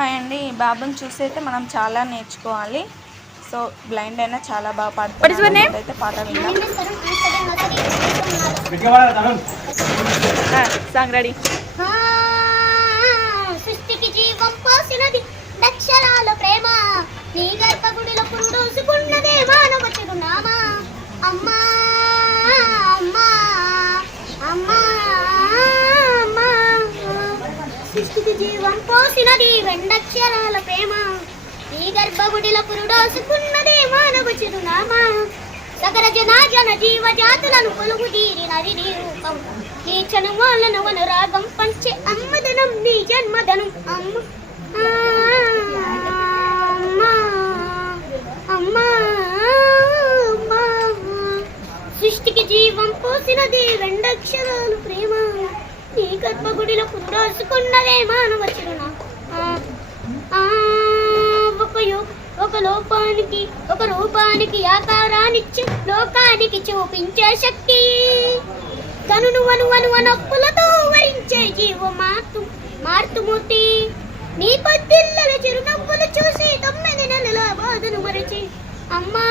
Hi అండి. ఈ బాబుని చూసి అయితే మనం చాలా నేర్చుకోవాలి. సో బ్లైండ్ అయినా చాలా బాగా పాడుతున్నాడు. అయితే పాట విందాం. Song ready. సృష్టికి జీవం పోసినది అక్షరాల ప్రేమ, నీ గర్భగుడిలో పురుడోసుకున్నదే మానవ చిరునామా. అమ్మా అమ్మా అమ్మా అమ్మా, సృష్టికి జీవం పోసినది రెండక్షరాల ప్రేమ, నీ గర్భగుడిలో పురుడోసుకున్నదే మానవ చిరునామా. సకల జనాజన జీవ జాతులను కొలుగు తీరినది నీ రూపం, నీ చనుమాలను అనురాగం పంచే అమ్మదనం నీ జన్మదనం. అమ్మ అమ్మా అమ్మా అమ్మా, సృష్టికి జీవం పోసినది రెండక్షరాలు ప్రేమ, నీ గర్భగుడిలో పురుడోసుకున్నదే మానవ చిరునామా. ఒక రూపానికి ఆకారాన్నిచ్చి లోకానికి చూపించే శక్తి, కనును నొప్పులతో వరించే జీవ మార్తుమూర్తి, నీ పద్దిళ్ళ చిరునవ్వులు చూసి 9 నెలల బాధను మరచి అమ్మా